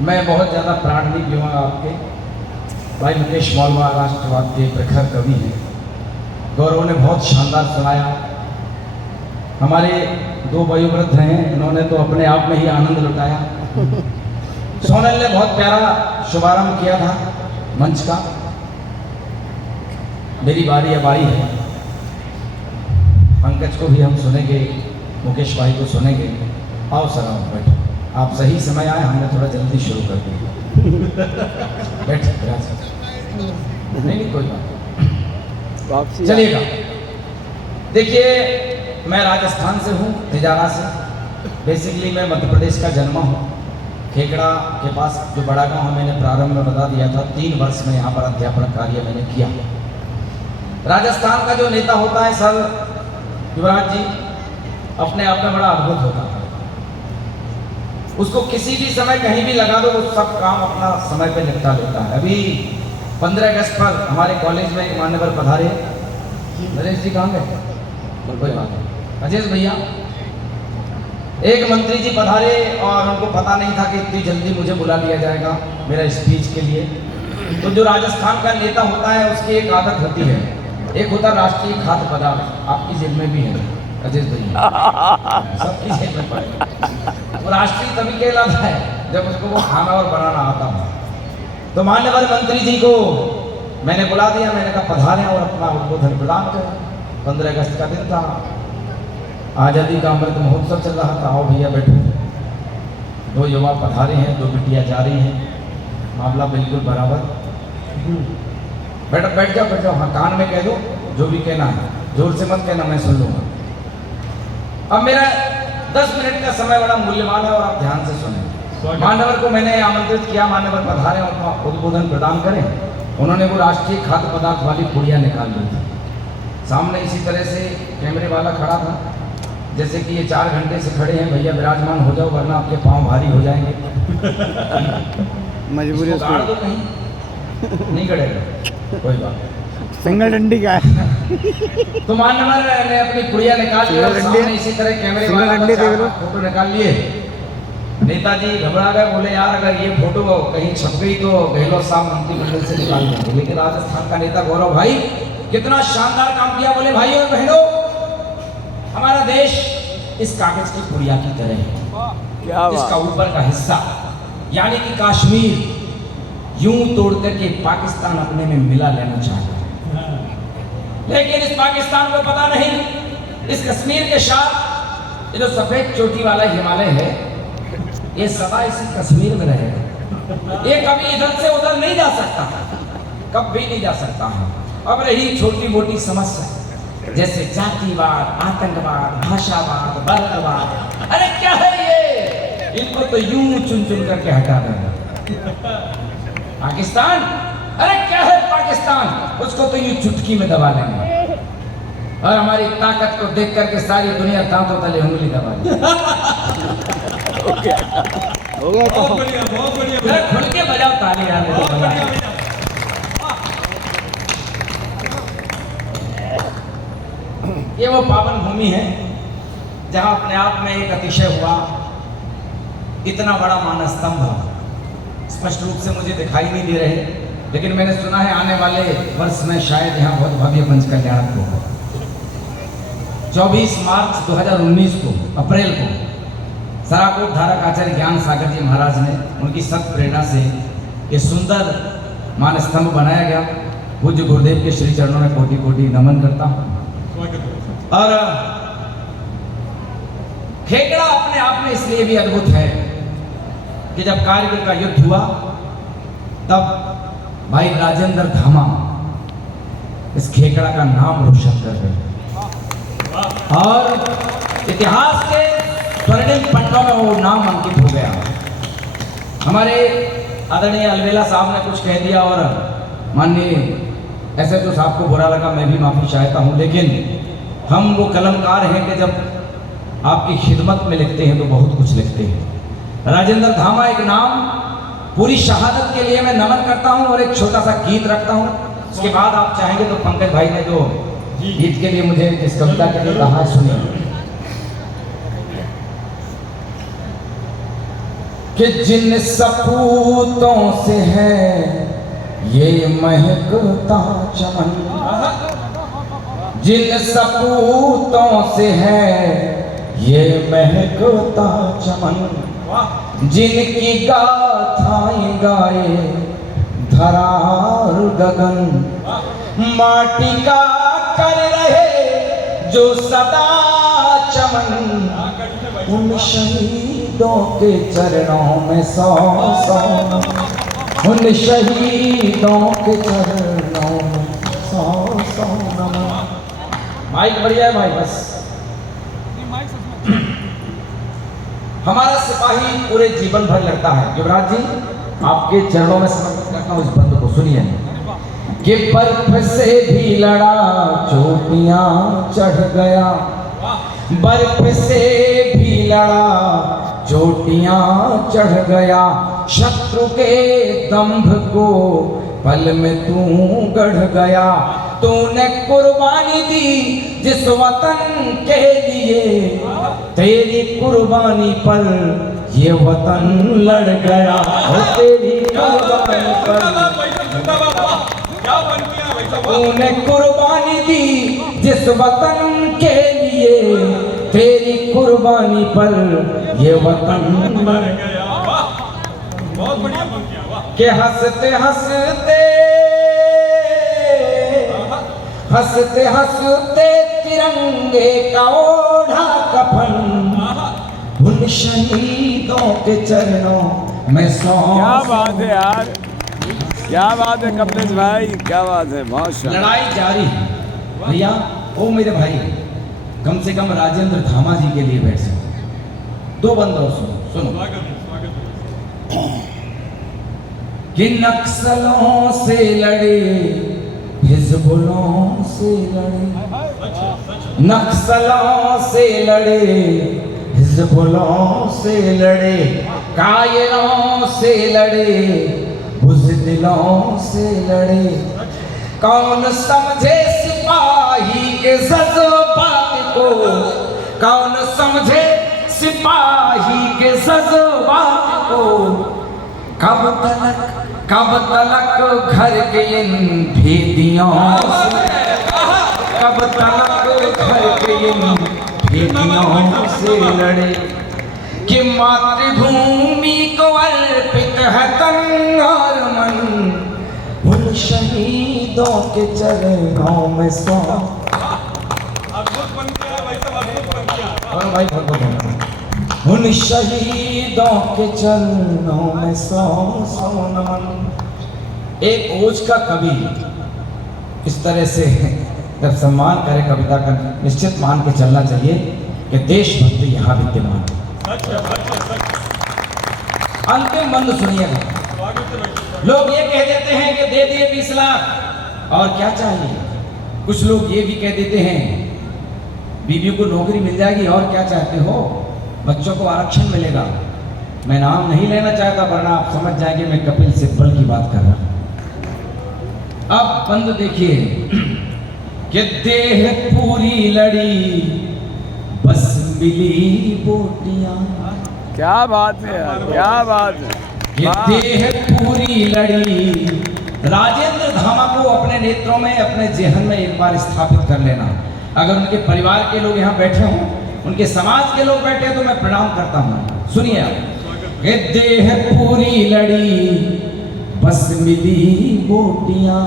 मैं बहुत ज़्यादा प्राण नहीं पीऊँगा आपके। भाई मुकेश मौलवा राष्ट्रवाद के प्रखर कवि हैं। गौरव ने बहुत शानदार सुनाया। हमारे दो वयोवृद्ध हैं, इन्होंने तो अपने आप में ही आनंद लुटाया। सोनल ने बहुत प्यारा शुभारंभ किया था मंच का। मेरी बारी अब आई है। पंकज को भी हम सुनेंगे, मुकेश भाई को सुनेंगे। आओ सर, आओ बैठो। आप सही समय आए, हमने थोड़ा जल्दी शुरू कर दिया। बैठ नहीं कोई बात। चलिएगा। देखिए, मैं राजस्थान से हूँ, तिजारा से। बेसिकली मैं मध्य प्रदेश का जन्मा हूँ। खेकड़ा के पास जो बड़ा गांव है, मैंने प्रारंभ में बता दिया था। 3 वर्ष में यहाँ पर अध्यापन कार्य मैंने किया। राजस्थान का जो नेता होता है सर युवराज जी, अपने आप में बड़ा अद्भुत होता है। उसको किसी भी समय कहीं भी लगा दो, वो सब काम अपना समय पे निपटा लेता है। अभी 15 अगस्त पर हमारे कॉलेज में एक मान्यवर पधारे। नरेश जी कहाँ गए? कोई बात नहीं। अजय भैया, एक मंत्री जी पधारे और उनको पता नहीं था कि इतनी जल्दी मुझे बुला लिया जाएगा मेरा स्पीच के लिए। तो जो राजस्थान का नेता होता है, उसकी एक आदत होती है। एक होता राष्ट्रीय खाद्य पदार्थ, आपकी जेब में भी है अजय भैया, सबकी जेब में पड़े। वो राष्ट्रीय तभी कहलाता है जब उसको वो खाना और बनाना आता है। तो मान्यवर मंत्री जी को मैंने बुला दिया। मैंने कहा पधारें और अपना उद्बोधन प्रदान करें। 15 अगस्त का दिन था, आज़ादी का अमृत महोत्सव चल रहा था। आओ भैया बैठो। 2 युवा पधारे हैं, 2 बिटियाँ जा रही हैं। मामला बिल्कुल बराबर। बैठ जाओ। हाँ, कान में कह दो जो भी कहना है, जोर से मत कहना, मैं सुन लूँगा। अब मेरा 10 मिनट का समय बड़ा मूल्यवान है और आप ध्यान से सुनें। मान्यवर को मैंने आमंत्रित किया, मान्यवर पधारे और अपना उद्बोधन प्रदान करें। उन्होंने वो राष्ट्रीय खाद्य पदार्थ वाली पुड़िया निकाल ली थी। सामने इसी तरह से कैमरे वाला खड़ा था, जैसे कि ये 4 घंटे से खड़े हैं। भैया विराजमान हो जाओ वरना आपके पाँव भारी हो जाएंगे। मजबूरी गाड़ दो, नहीं गड़ेगा, कोई बात। सिंगल डंडी का है। तो मान्यवर ने अपनी पुड़िया निकाल ली और सामने इसी तरह कैमरे वाला फोटो निकाल लिए। नेताजी घबरा गए, बोले यार अगर ये फोटो कहीं छप गई तो गहलोत साहब मंत्रिमंडल से निकाल देंगे। लेकिन राजस्थान का नेता गौरव भाई कितना शानदार काम किया। बोले भाइयों और बहनों, हमारा देश इस कागज की पुड़िया की तरह है, जिसका ऊपर का हिस्सा यानी कि कश्मीर यूं तोड़ करके पाकिस्तान अपने में मिला लेना चाहता है। लेकिन इस पाकिस्तान को पता नहीं, इस कश्मीर के साथ जो सफेद चोटी वाला हिमालय है, ये सदा इसी कश्मीर में रहेगा। ये कभी इधर से उधर नहीं जा सकता, कभी नहीं जा सकता है। अब रही छोटी मोटी समस्या जैसे जातिवाद, आतंकवाद, भाषावाद, वर्गवाद, अरे क्या है ये? इनको तो यूं चुन चुन करके हटा देना। पाकिस्तान, अरे क्या है पाकिस्तान? उसको तो यूं चुटकी में दबा लेंगे। और हमारी ताकत को देख करके सारी दुनिया दांतों तले उंगली दबा लेगी। बहुत बढ़िया। खुल के बजाओ ताली यार। ये वो पावन भूमि है जहां अपने आप में एक अतिशय हुआ। इतना बड़ा मानस्तंभ स्पष्ट रूप से मुझे दिखाई नहीं दे रहे, लेकिन मैंने सुना है आने वाले वर्ष में शायद यहाँ बहुत भव्य पंच कल्याण होगा। 24 मार्च 2019 को, अप्रैल को, सराकोट धारक आचार्य ज्ञान सागर जी महाराज ने उनकी सत प्रेरणा से ये सुंदर मानस्तंभ बनाया गया। पूज्य गुरुदेव के श्री चरणों में कोटि कोटि नमन करता हूँ। और खेकड़ा अपने आप में इसलिए भी अद्भुत है कि जब कारगिल का युद्ध हुआ तब भाई राजेंद्र धामा इस खेकड़ा का नाम रोशन कर गए और इतिहास के स्वर्णिम पन्नों में वो नाम अंकित हो गया। हमारे आदरणीय अलवेला साहब ने कुछ कह दिया और माननीय SHO साहब को बुरा लगा, मैं भी माफी चाहता हूं। लेकिन हम वो कलमकार हैं कि जब आपकी खिदमत में लिखते हैं तो बहुत कुछ लिखते हैं। राजेंद्र धामा एक नाम, पूरी शहादत के लिए मैं नमन करता हूं और एक छोटा सा गीत रखता हूं। उसके बाद आप चाहेंगे तो पंकज भाई ने जो गीत के लिए मुझे जिस कविता के लिए कहा, सुनिए। कि जिन सपूतों से है ये महकता चमन, जिन सपूतों से है ये महकता चमन, जिनकी गाथाएं गाए धरा और गगन, माटी का कर रहे जो सदा चमन, उन शहीदों के चरणों में सौ सौ, उन शहीदों के चरणों में सौ सौ नमन। माइक बढ़िया है भाई, बस। हमारा सिपाही पूरे जीवन भर लगता है। युवराज जी, आपके चरणों में समर्पित करता हूँ इस बंद को, सुनिए। कि बर्फ से भी लड़ा चोटियां चढ़ गया, बर्फ से भी लड़ा चोटियां चढ़ गया, शत्रु के दंभ को पल में तू गढ़ गया, तूने कुर्बानी दी जिस वतन के लिए, तेरी कुर्बानी पर ये वतन लड़ गया, तेरी कुर्बानी पर तूने कुर्बानी दी जिस वतन के लिए, तेरी कुर्बानी पर ये वतन लड़ गया। बहुत बढ़िया कि हंसते हंसते हंसते हंसते तिरंगे का ओढ़ा कफन, उन शहीदों के चरणों में सौ। क्या बात है यार, क्या बात है कमलेश भाई, क्या बात है। माशाल्लाह, लड़ाई जारी है भैया। ओ मेरे भाई, कम से कम राजेंद्र धामा जी के लिए बैठ सकते। दो बंद और सुनो। कि नक्सलों से लड़े, हिजबुलों से लड़े, नक्सलों से लड़े, हिजबुलों से लड़े, कायरों से लड़े, बुज़दिलों से लड़े, कौन समझे सिपाही के जज्बात को, कौन समझे सिपाही के जज्बात को, कब तलक घर के इन भेदियों से, कब तलक घर के इन भेदियों से लड़े, कि मातृभूमि को अर्पित है तन और मन, उन शहीदों के चरणों में सौ। भाई उन शहीदों के चरणों में सौ सौ नमन। एक ओज का कवि इस तरह से जब सम्मान करे कविता का, निश्चित मान के चलना चाहिए कि देशभक्ति यहाँ विद्यमान है। अंतिम बंद सुनिएगा। लोग ये कह देते हैं कि दे दिए 20 लाख और क्या चाहिए। कुछ लोग ये भी कह देते हैं बीबी को नौकरी मिल जाएगी और क्या चाहते हो, बच्चों को आरक्षण मिलेगा। मैं नाम नहीं लेना चाहता वरना आप समझ जाएंगे मैं कपिल सिब्बल की बात कर रहा हूं। अब बंद देखिए कि देह पूरी लड़ी बस मिली बोटियां। क्या बात है यार, क्या बात है। ये देह पूरी लड़ी। राजेंद्र धामा को अपने नेत्रों में, अपने जेहन में एक बार स्थापित कर लेना। अगर उनके परिवार के लोग यहाँ बैठे हों, उनके समाज के लोग बैठे तो मैं प्रणाम करता हूँ। सुनिए आप। ये देह पूरी लड़ी बस मिली बोटियां,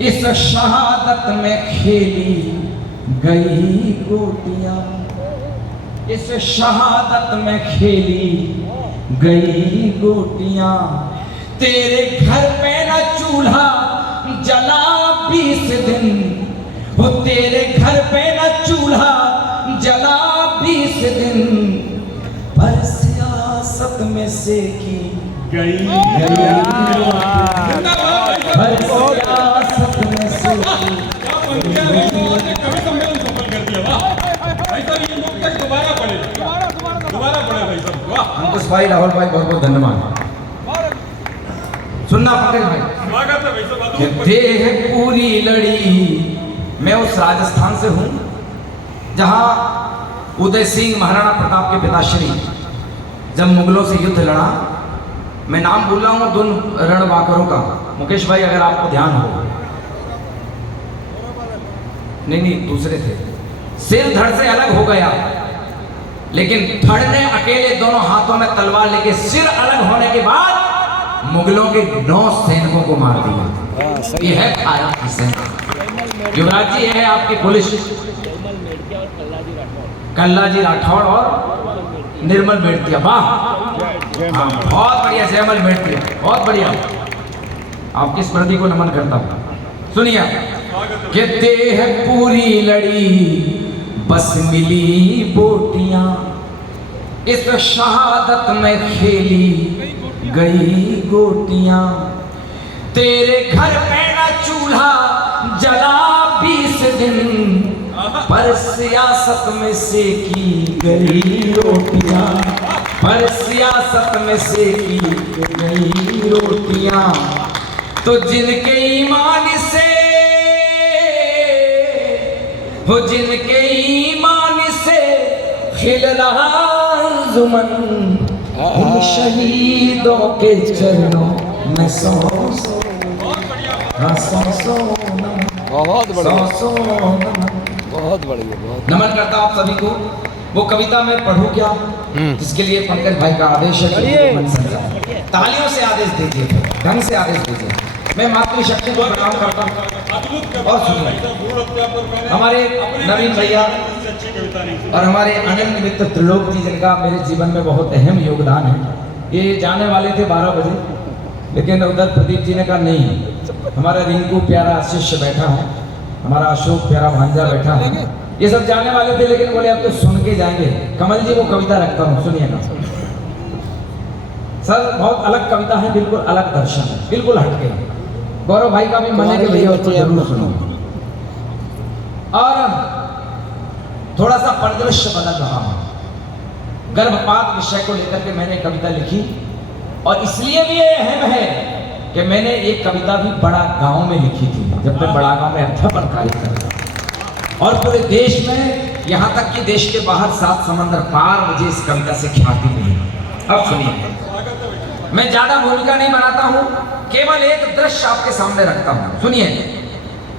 इस शहादत में खेली गई गोटियां, इस शहादत में खेली गई गोटियां। तेरे घर पे न चूल्हा जला 20 दिन, वो तेरे घर पे न चूल्हा जला 20 दिन, पर सियासत में सेकी गई पर सियासत में सेकी। अंकुश भाई, राहुल भाई, बहुत बहुत धन्यवाद। सुनना पटेल भाई। देह पूरी लड़ी। मैं उस राजस्थान से हूँ जहाँ उदय सिंह महाराणा प्रताप के पिताश्री जब मुगलों से युद्ध लड़ा, मैं नाम भूल रहा हूँ दोन रणबांकरों का, मुकेश भाई अगर आपको ध्यान हो, नहीं दूसरे थे, सिर धड़ से अलग हो गया, लेकिन धड़ ने अकेले दोनों हाथों में तलवार लेके सिर अलग होने के बाद मुगलों के 9 सैनिकों को मार दिया। ये है भारत की सेना। युवराज जी है आपकी पुलिस, कल्लाजी राठौड़ और निर्मल मेड़तिया, वाह बहुत बढ़िया, जयमल मेड़तिया बहुत बढ़िया, आपकी स्मृति को नमन करता हूँ। सुनिए, कि देह पूरी लड़ी बस मिली बोटियां, इस शहादत में खेली गई गोटियां, तेरे घर पे ना चूल्हा जला 20 दिन, पर सियासत में सेकी गई रोटियां, पर सियासत में सेकी गई रोटियां, तो जिनके ईमान से हो, जिनके ईमान से खिल रहा जुमन, उन शहीदों के चरणों में सौ सौ नमन, बहुत बढ़िया, सौ नमन, बहुत बढ़िया, बहुत नमन करता हूं आप सभी को। वो कविता मैं पढ़ूं क्या, जिसके लिए पंकज भाई का आदेश है कि मन संचार, तालियों से आदेश दीजिए, ढंग से आदेश दीजिए। मैं मातृशक्ति को प्रणाम करता हूँ। और सुनिए, हमारे नवीन भैया और हमारे अनन्य मित्र त्रिलोक जी, जिनका मेरे जीवन में बहुत अहम योगदान है, ये जाने वाले थे 12 बजे, लेकिन उधर प्रदीप जी ने कहा नहीं, हमारा रिंकू प्यारा शिष्य बैठा है, हमारा अशोक प्यारा भांजा बैठा है, ये सब जाने वाले थे, लेकिन बोले अब तो सुन के जाएंगे। कमल जी वो कविता रखता हूँ, सुनिएगा सर, बहुत अलग कविता है, बिल्कुल अलग दर्शन है, बिल्कुल हटके। गौरव भाई का भी मन है कि भैया उसको जरूर सुनो। और थोड़ा सा परिदृश्य बदल रहा हूं, गर्भपात विषय को लेकर के मैंने कविता लिखी, और इसलिए भी ये अहम है कि मैंने एक कविता भी बड़ा गांव में लिखी थी, जब मैं बड़ा गांव में अध्यापन कार्य कर रहा था, और पूरे देश में, यहाँ तक कि देश के बाहर 7 समंदर पार मुझे इस कविता से ख्याति मिली। अब सुनिए, मैं ज्यादा भूमिका नहीं बनाता हूं, केवल एक दृश्य आपके सामने रखता हूं। सुनिए,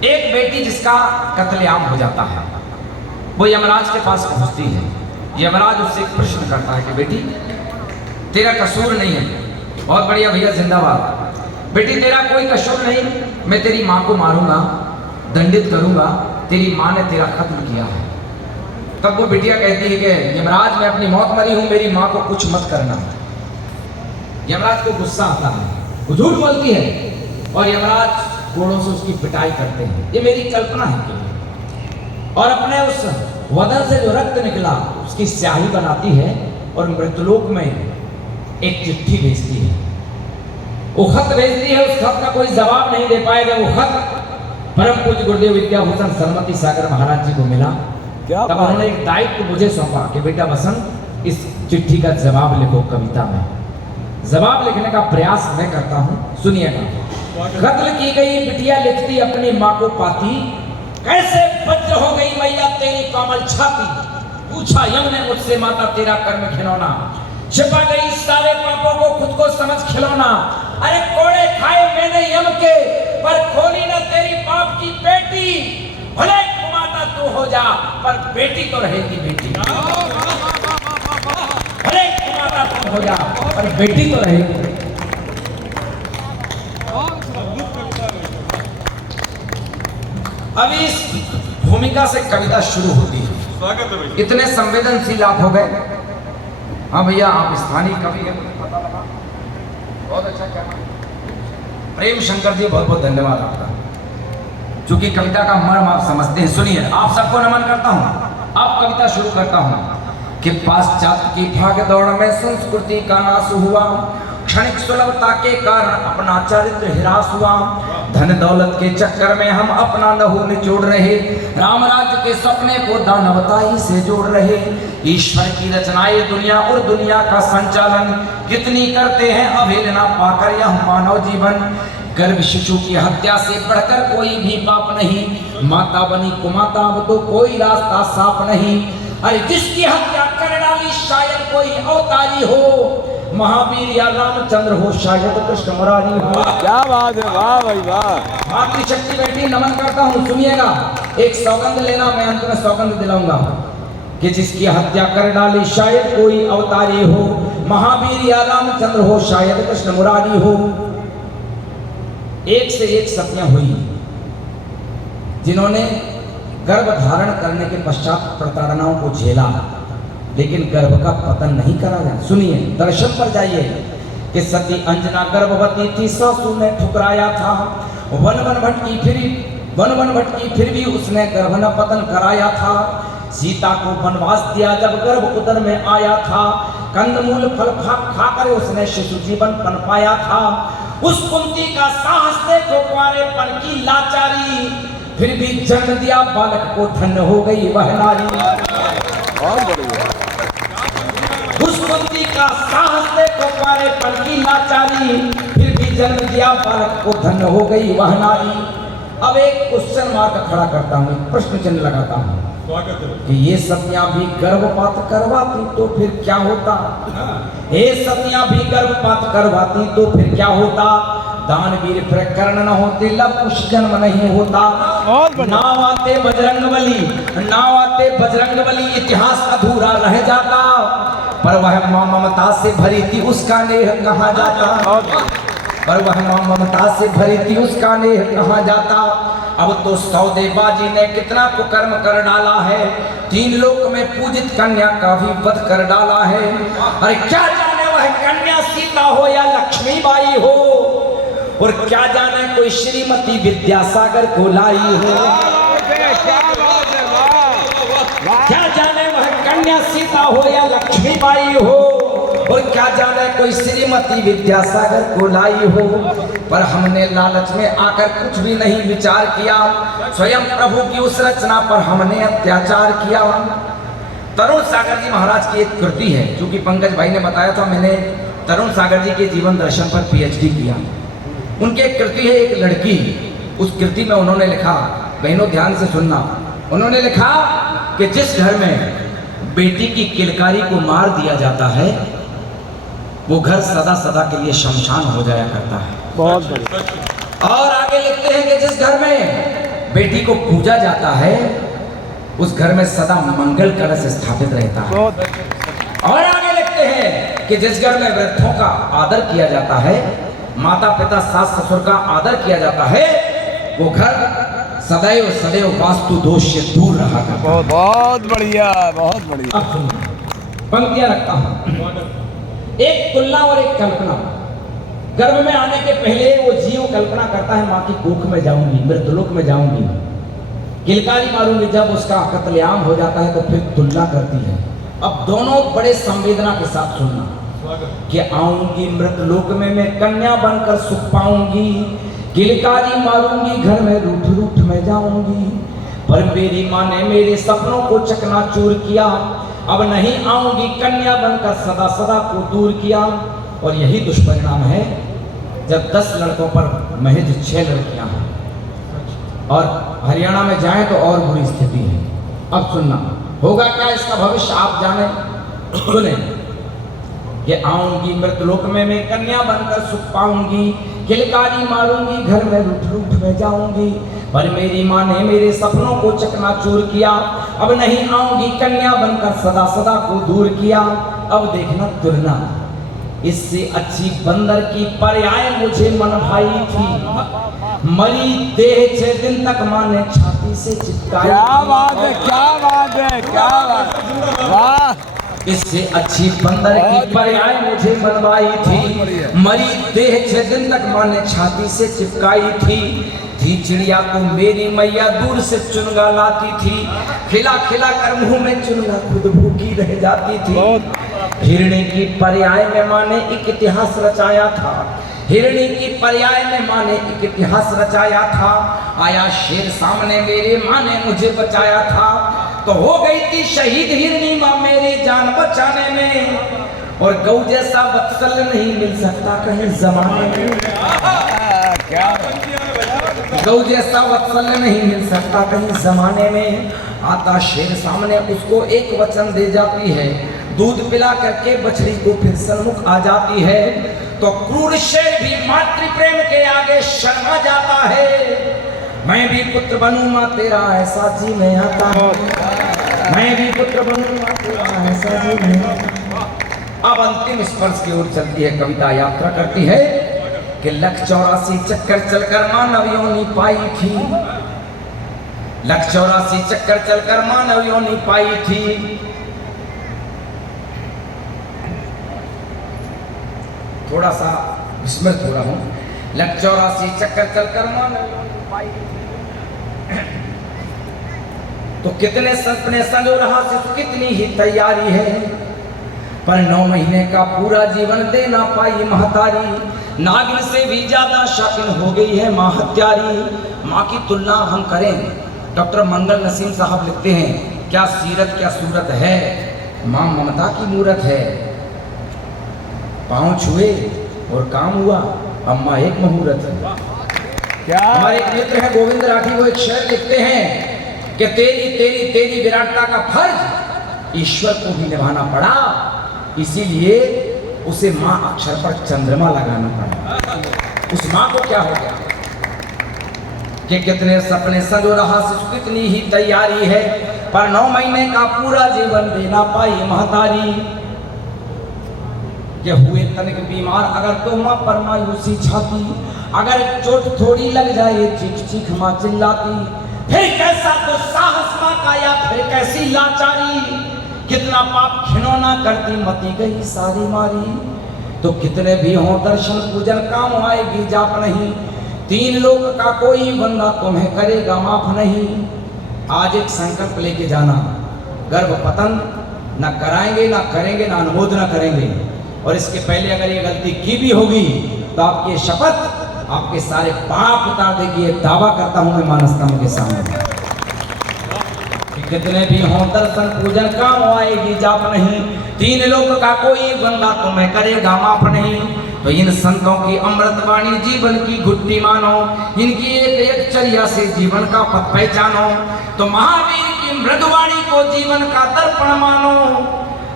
एक बेटी जिसका कत्लेआम हो जाता है, वो यमराज के पास पहुंचती है। यमराज उससे एक प्रश्न करता है कि बेटी तेरा कसूर नहीं है, बहुत बढ़िया भैया जिंदाबाद, बेटी तेरा कोई कसूर नहीं, मैं तेरी माँ को मारूंगा, दंडित करूंगा, तेरी माँ ने तेरा खत्म किया है। तब वो बिटिया कहती है कि यमराज मैं अपनी मौत मरी हूं, मेरी माँ को कुछ मत करना। यमराज को गुस्सा आता है, वो झूठ बोलती है, और यमराज कोड़ों से उसकी पिटाई करते हैं। ये मेरी कल्पना है केवल। और अपने उस वदन से जो रक्त निकला उसकी स्याही बनाती है, और मृतलोक में एक चिट्ठी भेजती है। वो खत भेजती है, उस खत का कोई जवाब नहीं दे पाएगा। वो खत परम पूज्य गुरुदेव विद्याभूषण सरस्वती सागर महाराज जी को मिला। तब उन्होंने एक दायित्व मुझे सौंपा कि बेटा बसंत, इस चिट्ठी का जवाब लिखो कविता में। जवाब लिखने का प्रयास मैं करता हूं, सुनिएगा। कत्ल की गई बिटिया लिखती अपनी माँ को पाती, कैसे वज्र हो गई मैया तेरी कोमल छाती, पूछा यम ने मुझसे माता तेरा कर्म खिलौना, छिपा गई सारे पापों को खुद को समझ खिलौना, अरे कोड़े खाए मैंने यम के पर खोली न तेरी पाप की पेटी, भले कुमाता तू हो जा पर बेटी तो रहेगी बेटी, भले कुमाता तू हो जा पर बेटी तो रहेगी। अभी इस भूमिका से कविता शुरू होती है। इतने संवेदनशील आप हो गए। हाँ भैया, आप स्थानीय कवि हैं, पता लगा, बहुत अच्छा क्या। प्रेम शंकर जी, बहुत बहुत धन्यवाद आपका, क्योंकि कविता का मर्म आप समझते हैं। सुनिए, आप सबको नमन करता हूँ। अब कविता शुरू करता हूँ कि पाश्चात्य की भाग दौड़ में संस्कृति का नाश हुआ, क्षणिक सुलभता के कारण अपना चरित्र हिरास हुआ, धन दौलत के चक्कर में हम अपना लहू निचोड़ रहे, राम राज्य के सपने को दानवताई से जोड़ रहे, ईश्वर की रचनाएं दुनिया और दुनिया का संचालन कितनी करते हैं अवहेलना पाकर यह मानव जीवन, गर्भ शिशु की हत्या से बढ़कर कोई भी पाप नहीं, माता बनी कुमाता अब तो कोई रास्ता साफ नहीं, अरे जिसकी हत्या कर डाली शायद कोई अवतारी हो, महावीर या रामचंद्र हो, शायद कृष्ण मुरारी हो। क्या बात है, वाह भाई वाह। मातृशक्ति बेटी नमन करता हूँ, सुनिएगा। एक सौगंध लेना, मैं अंत में सौगंध दिलाऊंगा कि जिसकी हत्या कर डाली शायद कोई अवतारी हो, महावीर या रामचंद्र हो, शायद कृष्ण मुरारी हो। एक से एक सतियां हुई जिन्होंने गर्भ धारण करने के पश्चात प्रताड़नाओं को झेला, लेकिन गर्भ का पतन नहीं करा जाए। सुनिए, दर्शन पर जाइए कि सती अंजना गर्भवती थी, सासू ने ठुकराया था। वन वन भटकी फिर भी उसने गर्भ न पतन कराया था। सीता को वनवास दिया जब गर्भ उदर में आया था। कंदमूल फल खाकर उसने शिशु जीवन पनपाया था। उस कुंती का साहस देखो, कुंवारेपन की लाचारी, फिर भी जन्म दिया बालक को, धन्य हो गई वह नारी। बहुत बढ़िया। उस कुंती का साहस देखो, कुंवारेपन की लाचारी, फिर भी जन्म दिया बालक को, धन्य हो गई वह नारी। अब एक क्वेश्चन मार्क खड़ा करता हूँ, एक प्रश्न चिन्ह लगाता हूँ कि ये सतियां भी गर्भपात करवाती तो फिर क्या होता? ये सतियां भी गर्भपात करवाती तो फिर क्या होता? दानवीर फिर कर्ण न होते, लव कुश जन्म नहीं होता। नाव आते बजरंग बली, इतिहास अधूरा रह जाता। पर वह मां ममता से भरी थी, उसका नेह कहाँ जाता? पर वह मां ममता से भरी थी, उसका नेह कहाँ जाता? अब तो सौदेबाजी ने कितना कुकर्म कर डाला है, 3 लोक में पूजित कन्या का भी वध कर डाला है। अरे क्या जाने वह कन्या सीता हो या लक्ष्मीबाई हो, और क्या जाने कोई श्रीमती विद्यासागर को लाई हो। क्या जाने वह कन्या सीता हो या लक्ष्मीबाई हो, और क्या जाने कोई श्रीमती विद्यासागर को लाई हो। पर हमने लालच में आकर कुछ भी नहीं विचार किया, स्वयं प्रभु की उस रचना पर हमने अत्याचार किया। तरुण सागर जी महाराज की एक कृति है, क्योंकि पंकज भाई ने बताया था, मैंने तरुण सागर जी के जीवन दर्शन पर PhD किया। उनकी एक कृति है, एक लड़की। उस कृति में उन्होंने लिखा, बहनों ध्यान से सुनना, उन्होंने लिखा कि जिस घर में बेटी की किलकारी को मार दिया जाता है, वो घर सदा सदा के लिए शमशान हो जाया करता है। बहुत बढ़िया। और आगे लिखते हैं कि जिस घर में बेटी को पूजा जाता है, उस घर में सदा मंगल कलश स्थापित रहता है। और आगे लिखते हैं कि जिस घर में वृद्धों का आदर किया जाता है, माता पिता सास ससुर का आदर किया जाता है, वो घर सदैव सदैव वास्तु दोष से दूर रहा करता है। बहुत बढ़िया, बहुत बढ़िया। अब सुनिए, पंक्तियां रखता हूं, एक तुलना और एक कल्पना। गर्भ में आने के पहले वो जीव कल्पना करता है, माँ की कोख में जाऊंगी, मृतलोक में जाऊंगी, किलकारी मारूंगी। जब उसका कत्लेआम हो जाता है तो फिर तुलना करती है। अब दोनों बड़े संवेदना के साथ सुनना कि आऊंगी मृतलोक में मैं कन्या बनकर सुख पाऊंगी, किलकारी मारूंगी, घर में रूठ रूठ में जाऊंगी। पर मेरी माँ ने मेरे सपनों को चकनाचूर किया, अब नहीं आऊंगी कन्या बनकर, सदा सदा को दूर किया। और यही दुष्परिणाम है जब 10 लड़कों पर महज 6 लड़कियां हैं, और हरियाणा में जाएं तो और बुरी स्थिति है। अब सुनना, होगा क्या इसका भविष्य आप जाने। सुने कि आऊंगी मृतलोक में मैं कन्या बनकर सुख पाऊंगी, किलकारी मारूंगी, घर में रूठ रूठ में जाऊंगी। पर मेरी माँ ने मेरे सपनों को चकनाचूर किया, अब नहीं आऊंगी कन्या बनकर, सदा सदा को दूर किया। अब देखना तुलना, इससे अच्छी बंदर की पर्याय मुझे मन भाई थी, मरी देह 6 दिन तक माँ ने छाती से चिपकाई। क्या बात है, क्या बात है, क्या बात, वाह। इससे अच्छी बंदर की पर्याय मुझे बनवाई थी, मरी देह 6 दिन तक माँ ने छाती से चिपकाई थी। चिड़िया को मेरी मैया दूर से चुनगा लाती थी, खिला खिला कर मुंह में चुनगा खुद भूखी रह जाती थी। हिरणी की पर्याय में माँ ने एक इतिहास रचाया था, हिरणी की पर्याय में माँ ने एक इतिहास रचाया था। आया शेर सामने मेरे माँ ने मुझे बचाया था, तो हो गई थी शहीद हिरणी माँ मेरी जान बचाने में। और गौ जैसा वत्सल नहीं मिल सकता कहीं जमाने में, गौ जैसा वत्सल नहीं मिल सकता कहीं जमाने में। आता शेर सामने उसको एक वचन दे जाती है, दूध पिला करके बछड़ी को फिर सन्मुख आ जाती है, तो क्रूर शेर भी मातृ प्रेम के आगे शर्मा जाता है। मैं भी पुत्र बनूंगा तेरा ऐसा जी में आता है, मैं भी पुत्र बनूंगा तेरा ऐसा जी में आता है। अब अंतिम स्पर्श की ओर चलती है कविता, यात्रा करती है कि 184 चक्कर चलकर मानव योनि पाई थी, 184 चक्कर चलकर मानव योनि पाई थी। थोड़ा सा विस्मृत हो रहा हूं। 184 चक्कर चलकर मानव योनि पाई थी। तो कितने सपने संजो रहा सिर्फ कितनी ही तैयारी है, पर 9 महीने का पूरा जीवन दे ना पाई महतारी। नागिन से भी ज्यादा शौकीन हो गई है मां हत्यारी। मां की तुलना हम करें, डॉक्टर मंगल नसीम साहब लिखते हैं, क्या सीरत क्या सूरत है, मां ममता की मूरत है। पांव छुए और काम हुआ, अम्मा एक मुहूर्त है। क्या हमारे एक मित्र हैं गोविंद राठी, वो एक शेर लिखते हैं कि तेरी तेरी तेरी विराटता का फर्ज ईश्वर को भी निभाना पड़ा, इसीलिए उसे मां अक्षर पर चंद्रमा लगाना पड़ा। उस मां को क्या हो गया कि कितने सपने संजो रहा सिर्फ कितनी ही तैयारी है, पर 9 महीने का पूरा जीवन देना पाई महतारी। कि हुए तनिक बीमार अगर तो मां पर मायूसी छाती, अगर चोट थोड़ी लग जाए चीख चीख मां चिल्लाती। फिर कैसा तो साहस मां का या फिर कैसी लाचारी, कितना पाप खिलौना करती मती गई सारी मारी। तो कितने भी हो दर्शन पूजन काम आएगी जाप नहीं, 3 लोक का कोई बंदा तुम्हें करेगा माफ नहीं। आज एक संकल्प लेके जाना, गर्भ पतन न कराएंगे, ना करेंगे, ना अनुमोदना करेंगे। और इसके पहले अगर ये गलती की भी होगी तो आपकी ये शपथ आपके सारे पाप उतार देगी, ये दावा करता हूं मैं मानस्तंभ के सामने। कि कितने भी हों दर्शन पूजन काम आएगी जाप नहीं, 3 लोक का कोई बंदा तुम्हें करेगा माफ नहीं। तो इन संतों की अमृतवाणी जीवन की घुट्टी मानो, इनकी एक एक चर्या से जीवन का पथ पहचानो। तो महावीर की मृदुवाणी को जीवन का दर्पण मानो,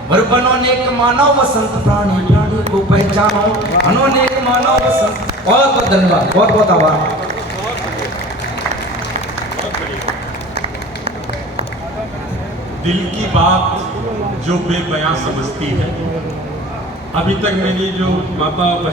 और बनो नेक मानव वसंत प्राणी प्राणी को पहचानो, बनो नेक मानव वसंत। बहुत बहुत धन्यवाद, बहुत बहुत आभार। दिल की बात जो बेबयां समझती है। अभी तक मेरी जो माता